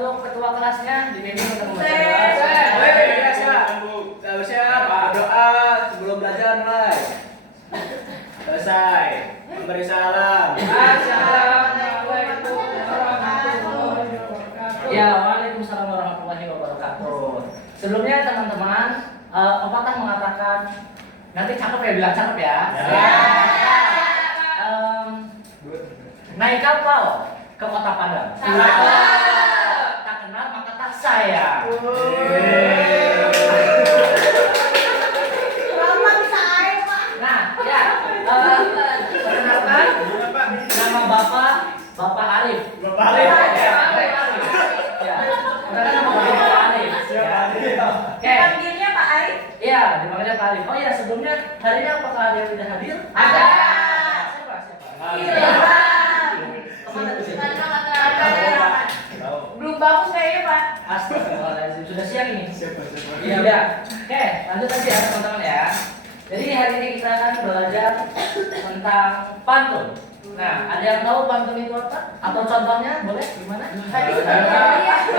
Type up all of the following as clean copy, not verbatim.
untuk ketua kelasnya dibimbing untuk membaca doa. Siapa? Doa sebelum belajar mulai. Selesai. Memberi salam. Assalamualaikum warahmatullahi wabarakatuh. Ya, waalaikumsalam warahmatullahi wabarakatuh. Sebelumnya teman-teman, pepatah mengatakan nanti cakep ya, bilang cakep ya. Naik kapal ke kota Padang. Tak kenal maka tak sayang. Nah, ya, perkenalkan nama Bapak Arif. Bapak Arif. Ya, perkenalkan nama Bapak Arif. Oke. Panggilnya Pak Arif? Iya, dipanggilnya Pak Arif. Oh iya, sebelumnya hari ini apakah ada yang tidak hadir? Ada. Siapa? Kemana tuh? Tahu. Belum bagus kayaknya Pak. Astagfirullahaladzim, sudah siang ini. Siapa? Iya, udah. Oke, lanjut aja ya teman-teman ya. Jadi hari ini kita akan belajar tentang pantun. Nah, ada yang tahu pantun itu apa? Atau contohnya boleh gimana? Tadi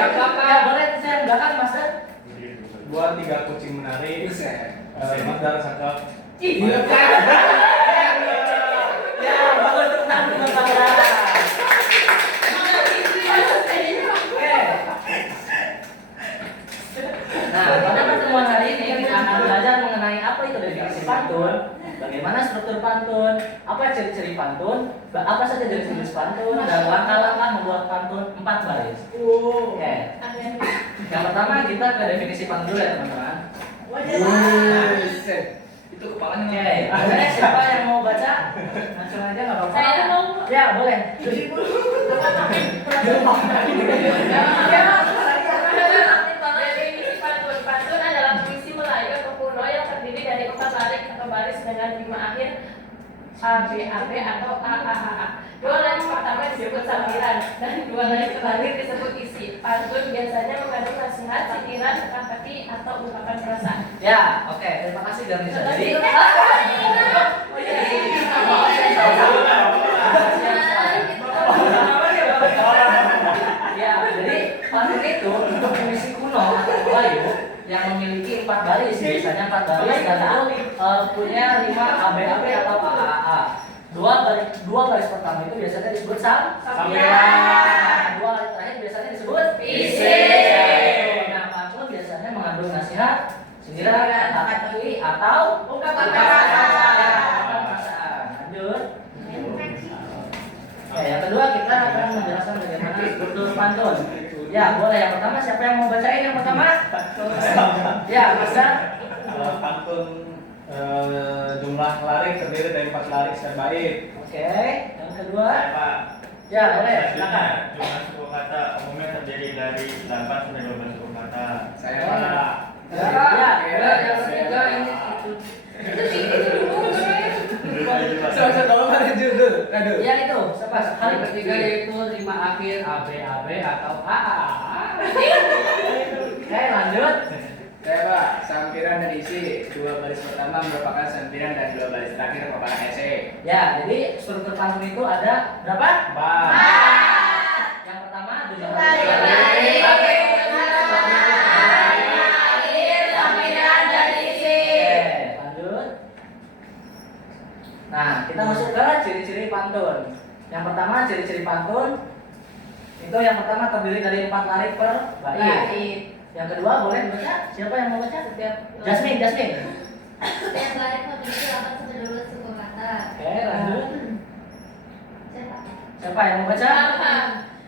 Ya, boleh saya yang belakang, Mas. Gua 3 kucing menarik. Madar cakep. Iya. Ya, bagus teman-teman. Nah, pada pertemuan hari ini kita akan belajar mengenai apa itu definisi pantun, bagaimana struktur pantun, apa ciri-ciri pantun, apa saja jenis pantun, dan langkah-langkah membuat pantun 4 baris. Oke. Yang pertama kita ke definisi pantun dulu ya teman-teman. Itu kepalanya. Oke. Boleh siapa yang mau baca? Langsung aja nggak apa-apa. Saya mau. Ya boleh. Definisi pantun. Pantun adalah puisi Melayu atau kuno yang terdiri dari 4 baris atau baris dengan 5 akhir A, B, A, B atau A, A, A, A. 2 baris pertama disebut sambiran dan 2 baris terakhir disebut isi. Pantun biasanya mengandung nasihat, sindiran, teka-teki atau ungkapan perasaan. Ya, oke. Terima kasih Garnisa. Jadi ya, jadi pantun itu untuk puisi kuno atau Melayu yang memiliki 4 baris, biasanya 4 baris dan itu punya 5 ABAB atau AAA. Dua baris pertama itu biasanya disebut sambiran. 2 baris terakhir biasanya disebut isi. Nah, pantun biasanya mengandung nasihat, sindiran, teka-teki atau Ungkapan perasaan. Lanjut. Oke, yang kedua kita akan menjelaskan bagaimana struktur pantun. Ya, boleh. Yang pertama siapa yang mau bacain yang pertama? Ya, bisa. Pantun jumlah larik terdiri dari 4 larik dan bait. Oke, yang kedua. Pak. Ya, boleh. Silakan. Jumlah suku kata umumnya terdiri dari 8 sampai 12 suku kata. Saya Ya. Pak. Ya, yang ketiga ini Aduh. ya itu, siapa? Sekali Yang ketiga yaitu 5 akhir ABAB atau AA. Oke, lanjut. Saya Pak, sampiran dan isi 2 baris pertama merupakan sampiran dan 2 baris terakhir merupakan esai. Ya, jadi struktur pantun itu ada berapa? 4. Yang pertama Baris. Lanjut. Nah, kita masuk ke ciri-ciri pantun. Yang pertama ciri-ciri pantun itu yang pertama terdiri dari 4 larik per bait. Yang kedua boleh baca? Siapa yang mau baca? Jasmine. Setiap larik memiliki 8 sampai 12 suku kata. Oke, lanjut. Siapa? Siapa yang mau baca?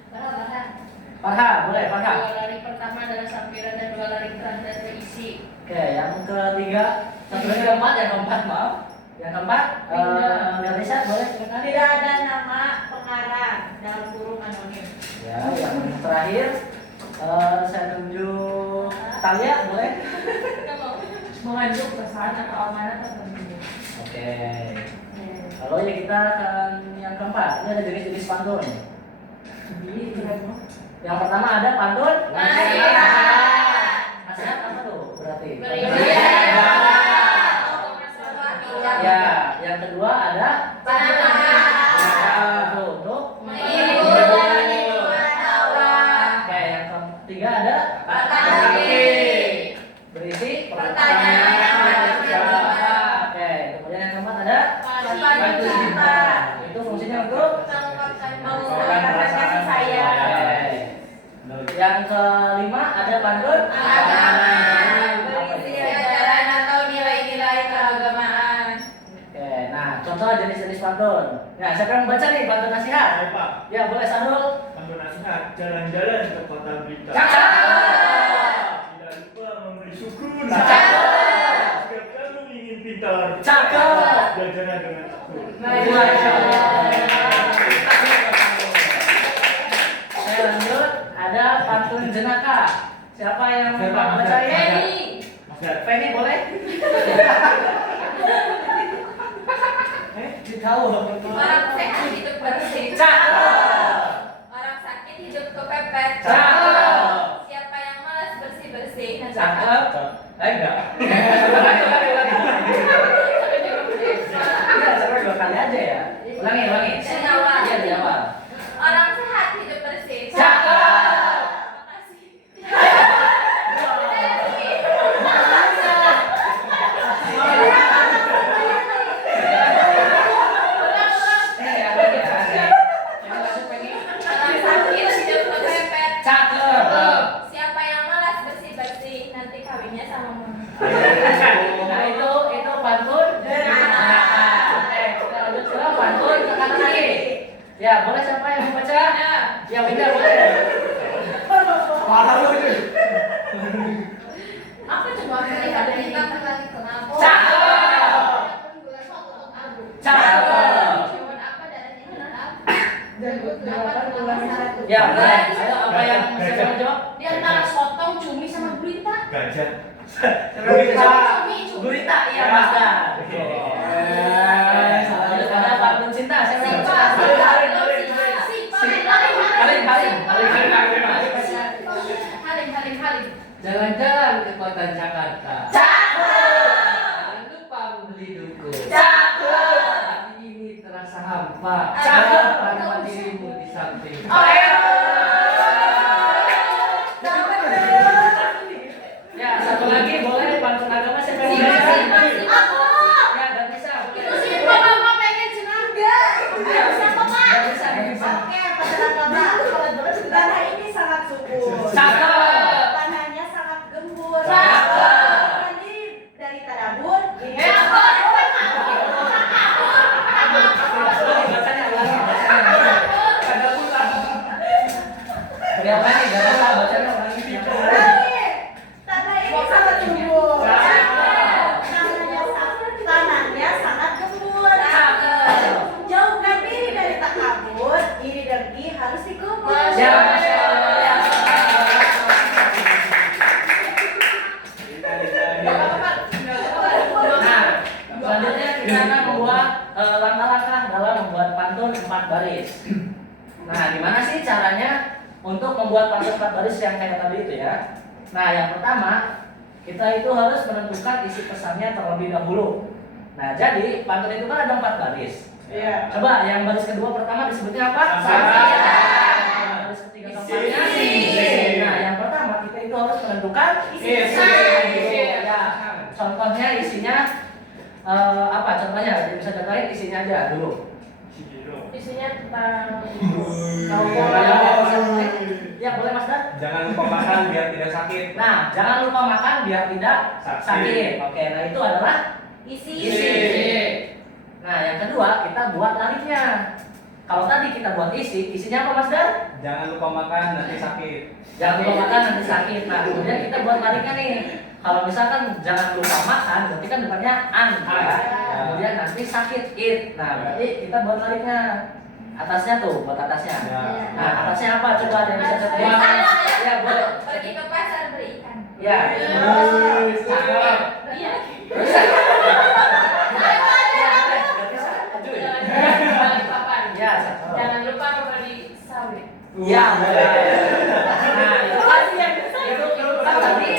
Berapa? Farha, boleh Farha. 2 larik pertama adalah sampiran dan 2 larik terakhir adalah isi. Oke, yang ketiga, yang keempat, maaf. Yang keempat, Garnisa boleh silakan. Tidak ada nama pengarang dalam kurung anonim. Ya, yang terakhir, saya tunjuk Talia, boleh? Mengandung perasaan atau amanat tertentu. Oke. Kalau ya kita akan yang keempat, ini ada jenis-jenis pantun. Yang pertama ada pantun nasihat apa tuh berarti? Ya, yang kedua ada untuk oke, yang keempat ketiga ada Pertanyaan B. berisi Pertanyaan yang ada di bawah. Oke, kemudian yang keempat ada Bantu cinta. itu fungsinya untuk Mengungkapkan kasih sayang. Oke. Yang kelima ada pantun Berisi ajaran atau nilai-nilai keagamaan. Oke, nah contoh jenis-jenis pantun. Nah, saya akan membaca nih pantun nasihat. Baik, Pak. Ya, boleh Sanul. Pantun nasihat, jalan-jalan ke kota Blitar. Cakep. Tidak lupa memberi syukur. Cakep. Jika kamu ingin pintar, Cakep. belajarlah dengan tekun. Masya Allah. Saya lanjut, ada pantun jenaka. Siapa yang Siapa? mau membaca ini? Penny. Mas Dad, Penny boleh? Tahu. Orang sehat hidup bersih. Cakep. Orang sakit hidup kepepet. Cakep. Siapa yang malas bersih-bersih? Cakep. Enggak. Ulangi. Enggak, cakep 2 kali aja ya. Ulangi. Dari awal. Iya, di awal. Orang sehat hidup bersih. Cakep. Makasih. Ada ya. Yang masuk Penny. Orang sakit hidup kepepet. Cakep. Siapa yang malas bersih-bersih? Nanti kawinnya sama Mona. Nah, itu pantun jenaka. Oke, kita lanjut ke pantun teka-teki. Ya, boleh siapa yang membaca? Ya, Winda boleh. Apa coba melihat kita lagi kenapa? Cakep. Cakep. Cuman apa darahnya kenapa? Ya, boleh. Ayo, apa yang saya mau jawab? Di antara sotong, cumi sama gurita. gajah. Gurita, iya Mas Dan. Lanjut ada pantun cinta. Siapa yang membaca? Halim. Jalan-jalan ke kota Jakarta. Cakep. Jangan lupa membeli duku. Cakep. Hati ini terasa hampa. Cakep. Tanpa dirimu di samping. Ayo. Ya, satu lagi boleh pantun agama siapa yang membaca? Ya, gak bisa. Boleh. Gak bisa. Tanah ini sangat subur. Cakep. Tanahnya sangat gembur. Cakep. Tadi dari Tadabur. Ini Bacanya ulangi. Biar lagi, gak bisa bacanya ulangi. tanah ini sangat subur. Cakep. Tanahnya sangat gembur. Cakep. Jauhkan diri dari takabur. Iri dengki harus dikubur. Ya, Masya Allah. Ya. Nah, selanjutnya kita akan membuat langkah-langkah dalam membuat pantun 4 baris. Nah, gimana sih caranya untuk membuat pantun 4 baris yang kayak tadi itu ya? Nah, yang pertama, kita itu harus menentukan isi pesannya terlebih dahulu. Nah, jadi pantun itu kan ada 4 baris. Iya. Coba yang baris kedua pertama disebutnya apa? Sampiran. Baris ketiga keempatnya isi. Nah, yang pertama kita itu harus menentukan isi pesan. Ya, contohnya isinya apa? Contohnya bisa contohin isinya aja dulu. Isinya tentang Kalau ya boleh Mas Dan. Jangan lupa makan biar tidak sakit. Nah, jangan lupa makan biar tidak sakit. Oke, nah itu adalah isi. Nah, yang kedua kita buat larinya. Kalau tadi kita buat isinya apa Mas Dan? Jangan lupa makan nanti sakit. Jangan lupa makan nanti sakit. Nah, kemudian kita buat larinya nih. Kalau misalkan jangan lupa makan, berarti kan depannya an ya. Kemudian nanti sakit it. Nah, berarti kita buat larinya. Atasnya tuh, buat atasnya. Ya. Nah, atasnya apa? Coba ada yang bisa contohin. Ya, boleh. Pergi ke pasar beli ikan. Ya. Cakep. Iya. Balikpapan. Ya, cakep. Jangan lupa membeli sawit. Ya, boleh. Nah, itu kan kan tadi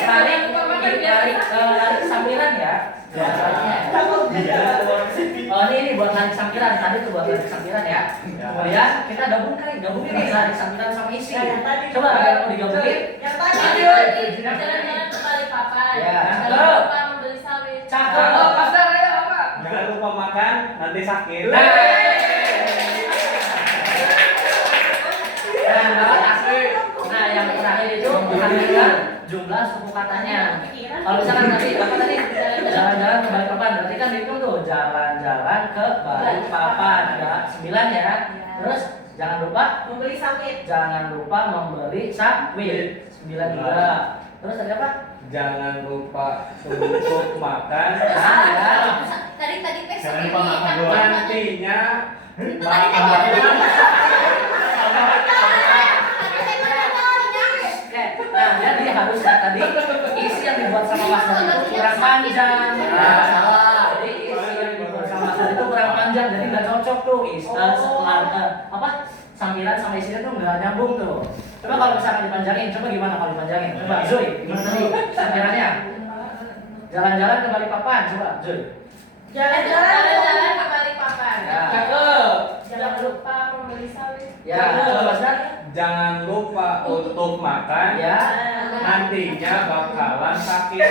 lari sambilan ya. Ya, larinya. Oh, ini buat lari sambilan. Tadi tuh buat lari sambilan ya. Kemudian kita gabungin nih lari sambilan sama isi. Coba ada yang mau digabungin? Yang sakit. Nah, yang terakhir itu perhatikan jumlah suku katanya. Kalau misalkan tadi apa tadi jalan-jalan ke Balikpapan, berarti kan dihitung tuh jalan-jalan ke Balikpapan ada 9 ya. Terus jangan lupa Membeli sawit. jangan lupa membeli sawit 9 juga. Terus ada apa? Jangan lupa untuk makan. Nah, ya. Tadi besok Jangan ini lupa makan kan doang. Nantinya Tadi kan Oke, nah jadi harusnya tadi isi yang dibuat sama Mas Dani itu kurang panjang. Nah, salah. Jadi isi yang dibuat sama Mas Dani itu kurang panjang, jadi nggak cocok tuh apa sampiran sama isinya tuh nggak nyambung tuh. Coba kalau misalkan dipanjangin, coba gimana kalau dipanjangin? Coba Zoe, gimana tadi sampirannya? Jalan-jalan ke Balikpapan, coba Zoe. Jalan-jalan ke Balikpapan. Ya. Jangan lupa membeli sawit. Ya, coba Mas Dan. jangan lupa untuk makan. Ya. Nantinya bakalan sakit.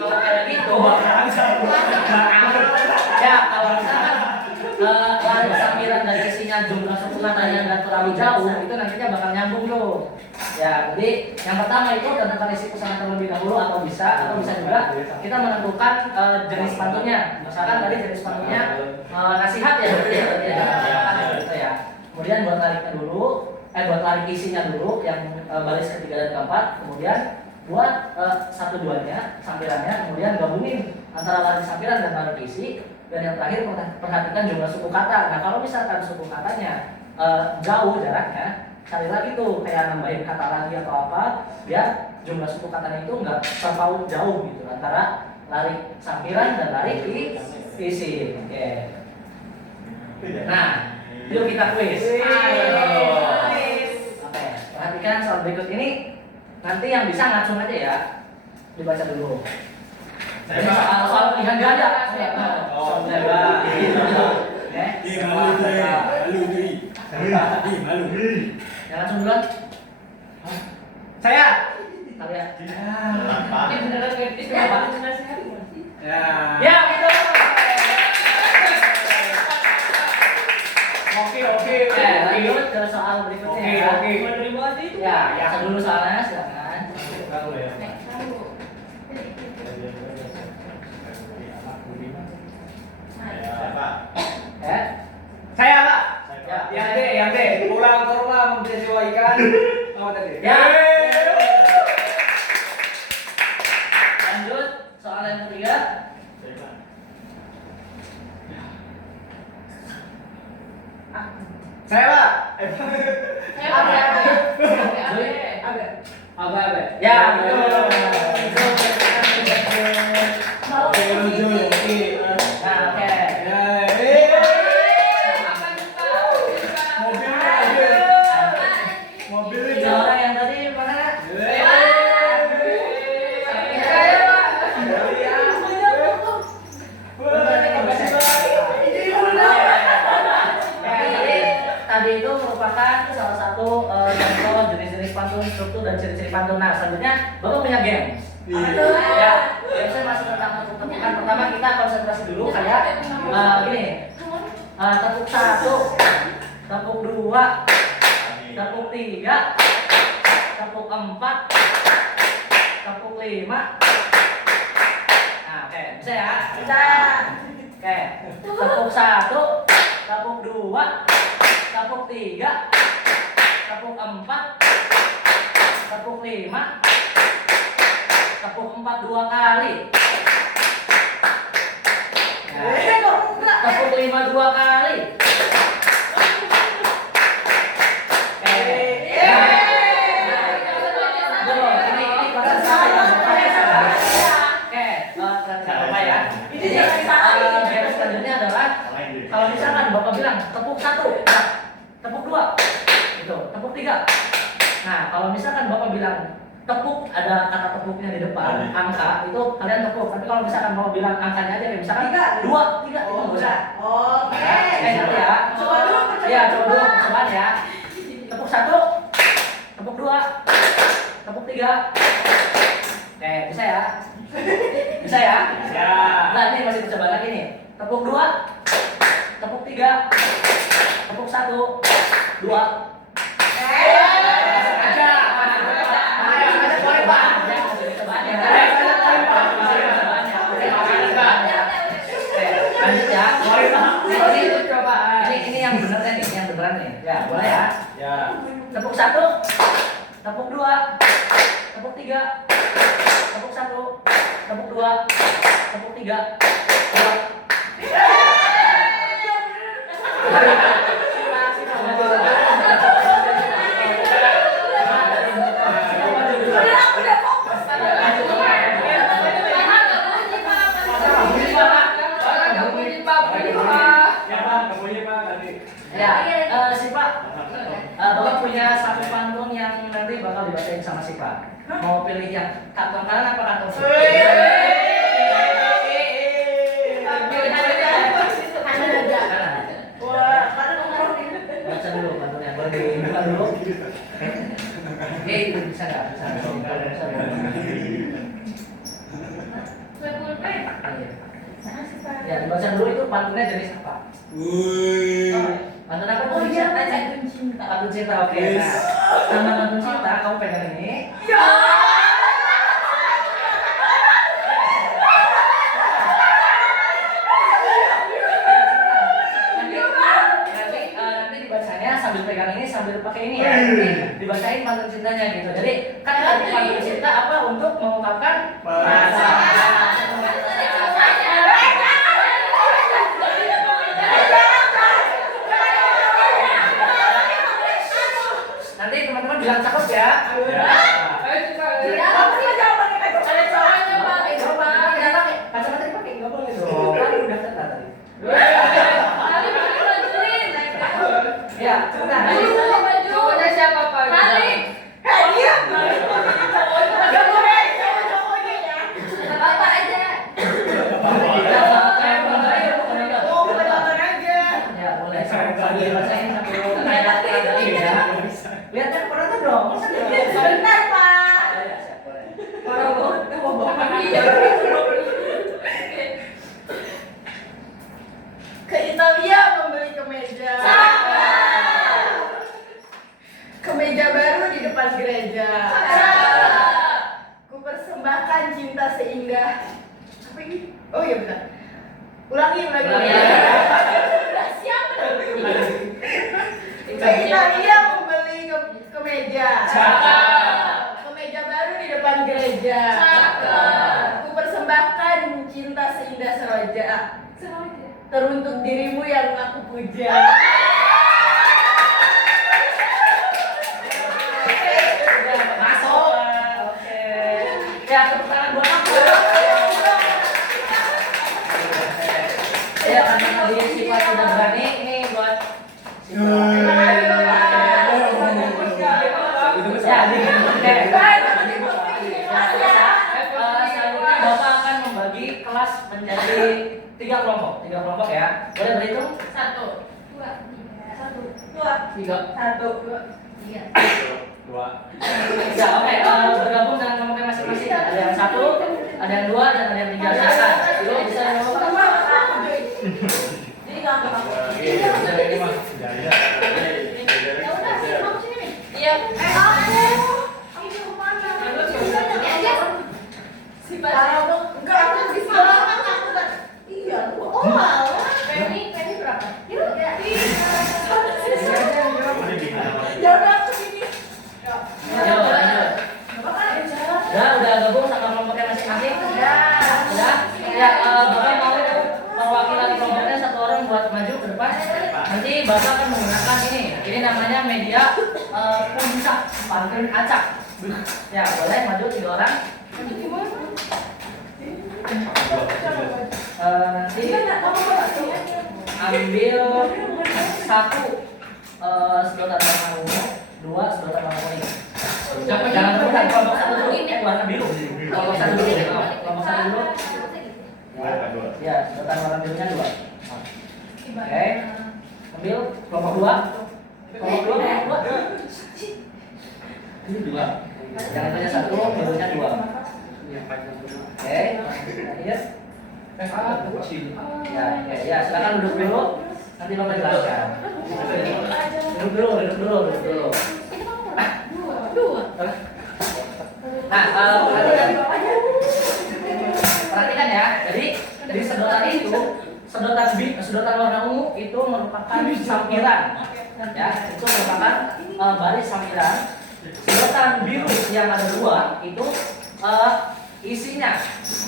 Kalau kayak gitu, ya kalau misalkan lari sampiran dan isinya jumlah suku katanya nggak terlalu jauh, itu nantinya bakal nyambung tuh. Ya, jadi yang pertama itu tentukan isi pesanan terlebih dahulu atau bisa juga kita menentukan jenis pantunnya. Misalkan tadi jenis pantunnya nasihat ya, berarti ya, gitu ya. Kemudian buat tariknya dulu, buat tarik isinya dulu yang baris ketiga dan keempat, kemudian buat satu duanya sampirannya, kemudian gabungin antara tarik sampiran dan tarik isi, dan yang terakhir perhatikan jumlah suku kata. Nah kalau misalkan suku katanya jauh jaraknya, cari lagi tuh kayak nambahin kata lagi atau apa, biar jumlah suku katanya itu nggak terpaut jauh gitu antara tarik sampiran dan tarik isi. Oke. Nah, yuk kita kuis. Oke, perhatikan soal berikut ini. Nanti yang bisa ngacung aja ya. Dibaca dulu. Ini soal pilihan ganda. Soal pilihan ganda. Malu. Yang ngacung duluan. Saya. Kalian. Ini beneran ganti sama nasihat. Ya. Ya, betul. Oke. Lanjut ke soal berikutnya. Oke. Ya, baca dulu soalnya, silakan. Saya Pak. Ya, Yang deh, pulang ke rumah menyesuaikan. Apa tadi? Ya. Lanjut soal yang ketiga. Saya Pak. Apa? Ya, betul. Nah, oke. Tiga orang yang tadi mana? Tadi itu merupakan salah satu contoh jenis-jenis pantun, struktur dan ciri-ciri pantun. Nah, selanjutnya Bapak punya game. Ya, saya masih tentang tepuk-tepukan. Pertama kita konsentrasi dulu kayak gini. Tepuk 1, tepuk 2, tepuk 3, tepuk 4, tepuk 5. Nah, oke, bisa ya? Bisa. Oke, tepuk 1, tepuk 2, tepuk 3, tepuk 4, tepuk 5, tepuk 4 2 kali. Nah, tepuk 5 2 kali. Kalau misalkan Bapak bilang tepuk 1, tepuk 2, gitu, tepuk 3. Nah, kalau misalkan Bapak bilang tepuk, ada kata tepuknya di depan, angka, itu kalian tepuk. Tapi kalau misalkan Bapak bilang angkanya aja, kayak misalkan 2, 3, itu nggak usah. Oke. Nanti ya. Coba dulu. Iya, coba dulu percobaan ya. Tepuk 1, tepuk 2, tepuk 3. Oke, bisa ya? Bisa ya? Ya. Nah, ini masih percobaan lagi nih. tepuk 2, tepuk 3, tepuk 1, 2. Lanjut ya. Ini itu cobaan. Ini yang bener nih, yang beneran nih. Ya, boleh ya. Ya. Tepuk 1, tepuk 2, tepuk 3, tepuk 1, tepuk 2, tepuk 3, 2. Ya, si Pak, Bapak punya satu pantun yang nanti bakal dibacain sama si Pak. Mau pilih yang kantong kanan apa kantong kiri? Kanan. Wah, karena ngomong Baca dulu pantunnya, boleh dibuka dulu. Oke, itu bisa nggak? Bisa. Bisa. Ya, dibaca dulu itu pantunnya dari siapa? Pantun apa? Oh iya, Pantun cinta. Pantun cinta, oke. Nah, sama pantun cinta, kamu pegang ini. Nanti dibacanya sambil pegang ini sambil pakai ini ya. Jadi dibacain pantun cintanya gitu. Jadi kan ada pantun cinta apa untuk mengungkapkan perasaan. Nanti teman-teman bilang cakep ya. Kacamata dipakai nggak boleh dong. Kan udah kata tadi. Ya, sebentar. Cowoknya siapa Pak? iya. Gak boleh cowok-cowoknya ya. Oh, bukan nonton aja. Ya, boleh. Sambil dibacain sambil tadi ya. Lihat kan penonton dong. Masa dia Sebentar, Pak. Ya, siap, boleh. Ke Italia membeli kemeja. Kemeja baru di depan gereja. Ku persembahkan cinta seindah. Apa ini? Oh iya benar. Ulangi. Udah siap. Ke Italia membeli kemeja. Kemeja baru di depan gereja. Ku persembahkan cinta seindah seroja. Teruntuk dirimu yang aku puja. Masuk. Oke. Ya, tepuk tangan buat aku. Ya, karena tadi sifat sudah berani, ini buat sifat. Ya, oke. Selanjutnya Bapak akan membagi kelas menjadi 3 kelompok ya. Boleh berhitung? 1, 2, 3, 1, 2. Ya, oke. Bergabung dengan kelompoknya masing-masing. Ada yang 1, ada yang 2, dan ada yang 3. Silakan. Yuk, bisa dulu. Jadi nggak apa-apa. Iya. Enggak, aku bisa. Iya, oh malah. Penny berapa? Ya udah aku sini. Ayo, lanjut. Udah gabung sama kelompoknya masing-masing? Udah? Ya, Bapak mau perwakilan kelompoknya satu orang buat maju ke depan. Nanti Bapak akan menggunakan ini namanya media puncak pantun acak. Ya, boleh maju 3 orang. Nanti ambil 1 sedotan warna ungu, 2 sedotan warna kuning. Jangan terusan, kelompok 1 dulu ini warna biru. Kelompok 1 dulu. Kelompok 1 dulu. Ya, sedotan warna birunya 2. Oke. Ambil kelompok 2. Kelompok 2. Ini 2. Jangan punya 1, birunya 2. Oke. Terakhir. kecil. Ya, silakan duduk dulu. Nanti Bapak jelaskan. Duduk dulu. Nah, perhatikan ya. Jadi di sedotan itu, sedotan warna ungu itu merupakan sampiran. Ya, itu merupakan baris sampiran. Sedotan biru yang ada 2 itu isinya.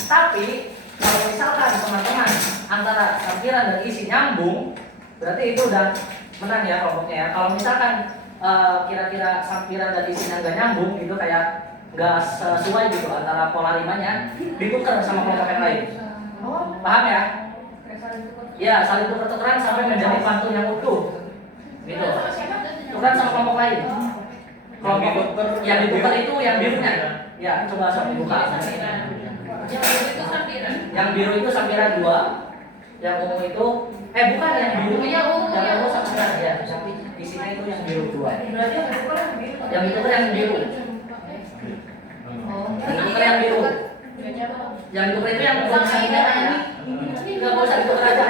Tapi kalau misalkan teman-teman antara sampiran dan isi nyambung, berarti itu udah menang ya kelompoknya ya. Kalau misalkan kira-kira sampiran dan isinya nggak nyambung, itu kayak nggak sesuai gitu antara pola rimanya, ditukar sama kelompok yang lain. Paham ya? Ya, saling tukar-tukaran sampai menjadi pantun yang utuh. Gitu. Tukeran sama kelompok lain. Kelompok yang ditukar itu yang birunya. Ya, coba sampai dibuka. Yang biru itu sampiran 2. Yang ungu itu bukan yang biru. Yang ungu sampiran ya. Isinya itu yang biru 2. Yang itu kan yang biru. Yang biru. Yang itu yang sampiran ya. Enggak usah ditukar aja.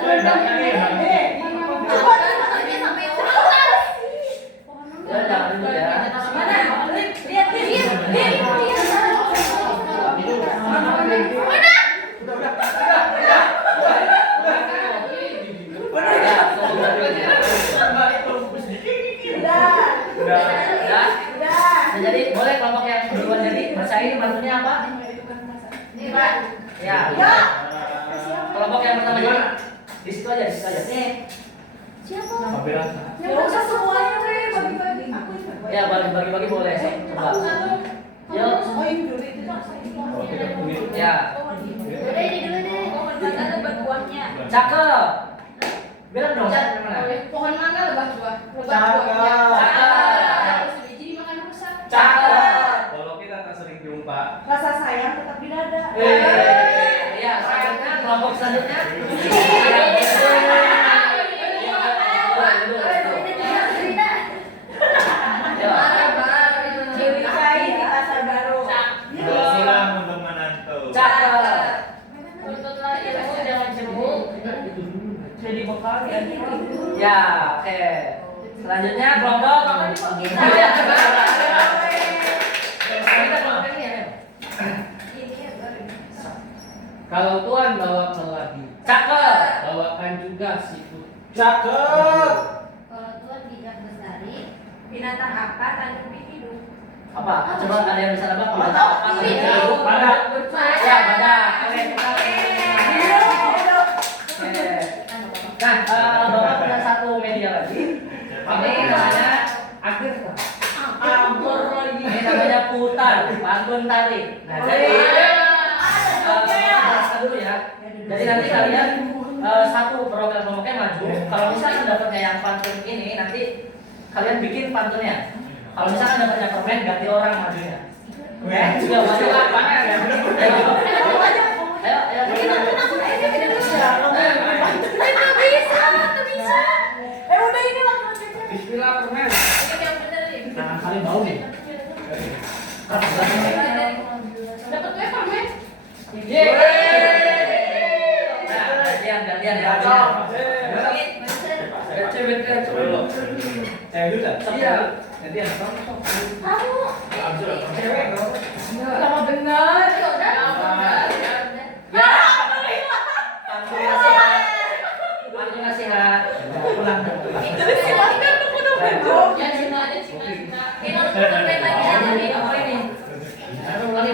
Ya, jangan ribut ya. Jadi boleh kelompok yang duluan jadi bersaing bantunya apa? Ya. Kelompok yang pertama jadi di situ aja. Nih. Siapa? Nggak usah semuanya deh, bagi-bagi. Aku Ya, bagi-bagi boleh. Coba. Yo. Oh, ini dulu itu. Ya. Udah ini dulu deh. Ada berbuahnya. Cakep. Bilang dong, yang mana? Pohon mangga lebah buah. Jadi makan rusak. Cakep. Kalau kita tak sering jumpa, Rasa sayang tetap di dada. Ya, selanjutnya kelompok selanjutnya. Cewek cair di pasar baru. pulang untuk menantu. Cakep. Tuntutlah ilmu jangan cemburu. Jadi bekal ya. Ya, oke. Selanjutnya kelompok. Kita kelompok ini ya. Kalau Tuhan bawa lagi, Cakep. bawakan juga seafood. Cakep. Kalau Tuhan bijak bestari, Binatang apa tanjung hidup? Apa? Coba ada yang bisa nebak? Hidup. Badak. Ya, badak. Oke. Nah, Bapak punya satu media lagi. Ini namanya akhir. Ini namanya putar, pantun tarik. Nah, jadi jelaskan dulu ya. Jadi nanti kalian satu program kelompoknya maju. Kalau misalkan dapatnya yang pantun ini, nanti kalian bikin pantunnya. Kalau misalkan dapatnya permen, ganti orang majunya. Juga banyak lapangan ya. Ayo, Udah ini lah. Bismillah permen. Yang bener nih. Jangan kali bau nih. Dapat gue permen. Nah, gantian ya. Cewek dulu. Iya. Gantian. kamu Cewek dong. Lama bener. Ya udah. Ya. Pantun nasihat. Pulang. Ya Cina aja Cina. Ini harus permen lagi aja nih. Apa ini? Ulangi.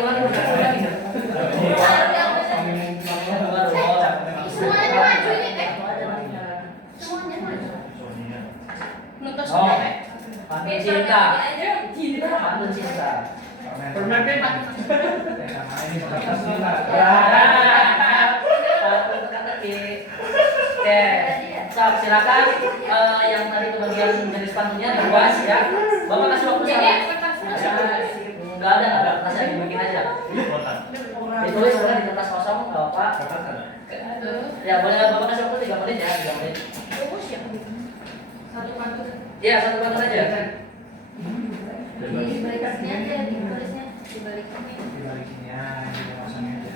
semuanya maju ini semuanya maju. Nuntut Oh, sudah. pantun cinta. Pantun cinta. Permen pen. Pantun teka-teki. Oke, sok silakan yang tadi kebagian jenis pantunnya dibahas ya. Bapak kasih waktu Jadi sama. Enggak ada kertas yang dibikin aja. Ditulis sebenarnya di kertas kosong, nggak apa. Ya boleh Bapak kasih waktu 3 menit ya, 3 menit. satu pantun. Iya, satu pantun aja. Di balik sini aja, di tulisnya di balik sini. Di balik sini Ya, kita pasang aja.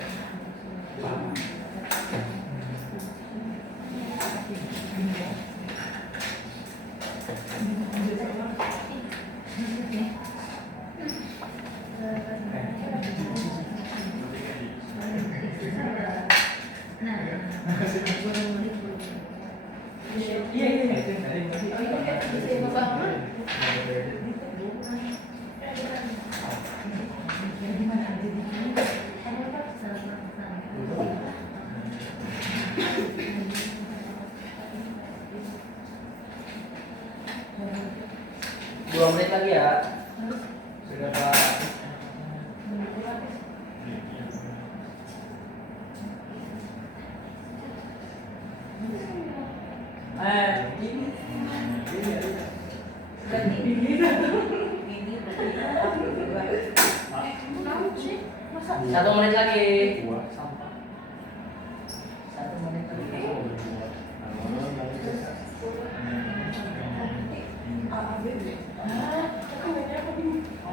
Dua menit lagi ya. Sudah Pak. Satu menit lagi. Dua. Satu menit lagi.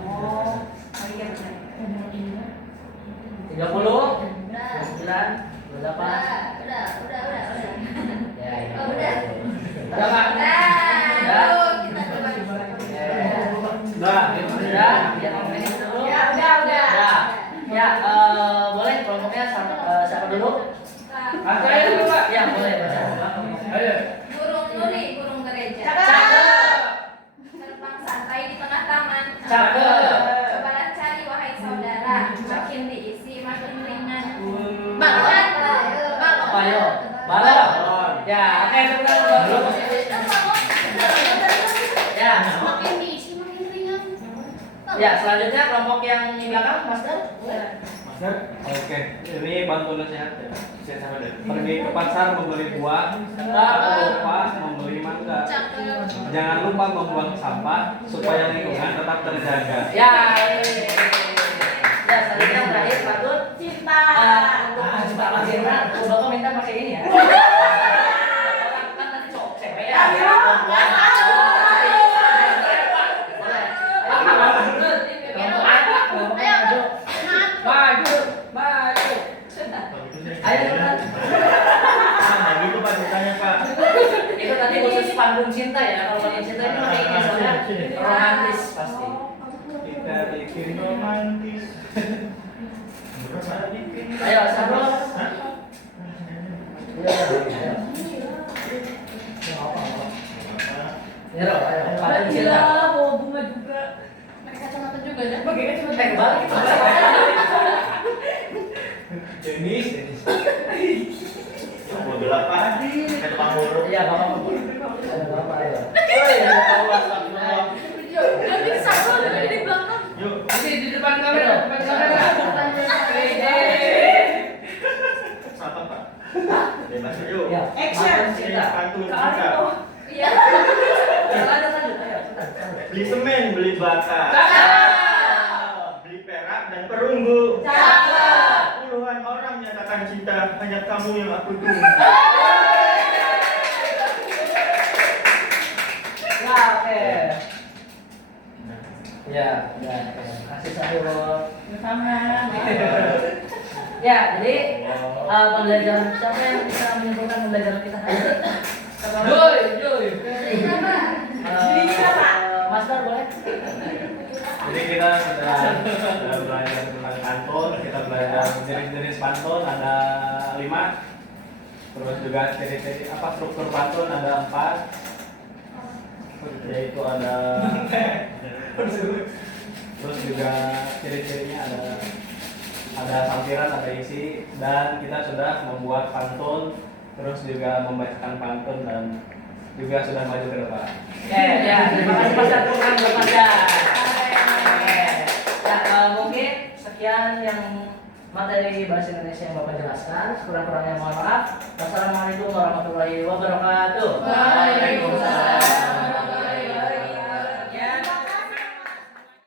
Oh, iya benar. 30, 29, 28. Udah. Ya, ini. Oh, udah. Udah, Pak. Nah, kita coba. Udah, ya ngomongin dulu. Ya, udah. Udah. Ya, boleh kelompoknya siapa dulu? Baca ya dulu, Pak. Ya, boleh baca. Ayo. Burung nuri, burung gereja. Cakep. Terbang santai di tengah taman. Cakep. Cobalah cari wahai saudara, makin diisi makin ringan. Balon. Apa yo? Balon. Ya, oke tepuk tangan dulu. Ya. Makin diisi makin ringan. Ya, selanjutnya kelompok yang di belakang, Master. Master, oke. Ini bantu nasihat ya. Saya sama deh. Pergi ke pasar membeli buah, tak lupa membeli mangga. Cakep. Jangan lupa membuang sampah supaya lingkungan tetap terjaga. Ya. Ya, selanjutnya yang terakhir patut Cinta. untuk Pak Jenderal, Bapak minta pakai ini ya. Orang kan nanti cowok cewek ya. Ayo cepetan. Nah, gitu Pak ceritanya Pak. Itu tadi khusus panggung cinta ya. Kalau panggung cinta itu pakai ini soalnya romantis pasti. Kita bikin Romantis. Ayo, Sabrul. Ayo, ayo. Panggung cinta. Bawa bunga juga. Pakai kacamata juga dah. Pakai kacamata. Kembali. Jenis. Mau gelap Pak. Kayak tukang huruf. Iya, Bapak. Bapak ayo. Oh iya, Allah Astagfirullah. Gak bisa kok dari di belakang. Yuk. Nanti di depan kamera, depan kamera. Siapa Pak? Bebas yuk. Ya, Action. panggung cinta. Pantun Ke kita. Arito. Iya. Lanjut, lanjut. Ayo, cepetan. Beli semen, beli bata. Beli perak dan perunggu. Cakep. Puluhan orang nyatakan cinta, hanya kamu yang aku tunggu. Ya, oke. Ya, udah. Kasih Sabrul. Sama. Ya, jadi pembelajaran siapa yang bisa menyimpulkan pembelajaran kita hari ini? Joy. Siapa? Master boleh? Jadi kita sudah belajar tentang pantun, kita belajar jenis-jenis pantun ada 5. Terus juga ciri-ciri apa struktur pantun ada 4. Yaitu ada terus juga ciri-cirinya ada sampiran, ada isi, dan kita sudah membuat pantun, terus juga membacakan pantun dan juga sudah maju ke depan. Ya, terima kasih Master Tuhan buat Master. Ya, mungkin sekian yang materi bahasa Indonesia yang Bapak jelaskan. Kurang-kurangnya mohon maaf. Wassalamualaikum warahmatullahi wabarakatuh. Waalaikumsalam.